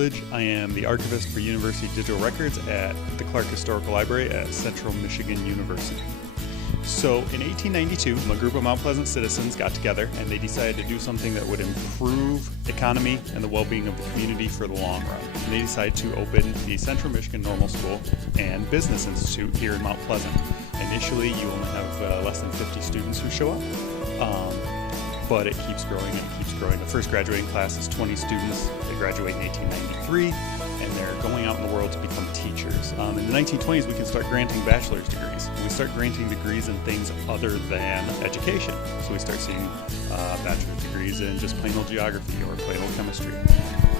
Whitledge. I am the archivist for University Digital Records at the Clark Historical Library at Central Michigan University. So in 1892, a group of Mount Pleasant citizens got together and they decided to do something that would improve economy and the well-being of the community for the long run. And they decided to open the Central Michigan Normal School and Business Institute here in Mount Pleasant. Initially, you only have less than 50 students who show up, but it keeps growing and it keeps growing. The first graduating class is 20 students. They graduate in 1893, and they're going out in the world to become teachers. In the 1920s, we can start granting bachelor's degrees. We start granting degrees in things other than education. So we start seeing bachelor's degrees in just plain old geography or plain old chemistry.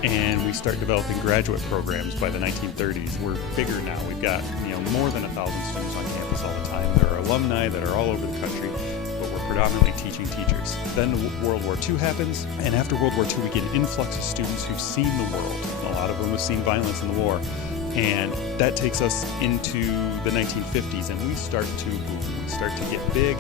And we start developing graduate programs by the 1930s. We're bigger now. We've got more than 1,000 students on campus all the time. There are alumni that are all over the country, but we're predominantly teaching teachers. Then World War II happens, and after World War II we get an influx of students who've seen the world. A lot of them have seen violence in the war, and that takes us into the 1950s, and we start to boom. We start to get big,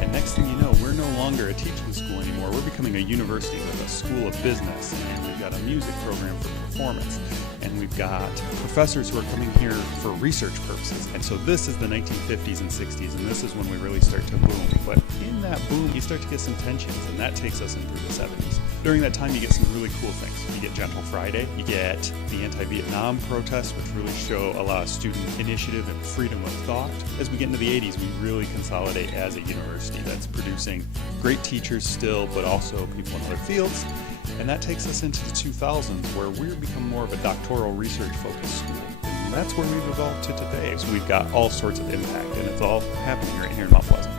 and next thing you know, we're no longer a teaching school anymore. We're becoming a university with a school of business, and we've got a music program for performance, and we've got professors who are coming here for research purposes. And so this is the 1950s and 60s, and this is when we really start to boom. But in that boom, you start to get some tensions, and that takes us into the 70s. During that time, you get some really cool things. You get Gentle Friday, you get the anti-Vietnam protests, which really show a lot of student initiative and freedom of thought. As we get into the 80s, we really consolidate as a university that's producing great teachers still, but also people in other fields. And that takes us into the 2000s, where we've become more of a doctoral research-focused school. And that's where we've evolved to today. So we've got all sorts of impact, and it's all happening right here in Mount Pleasant.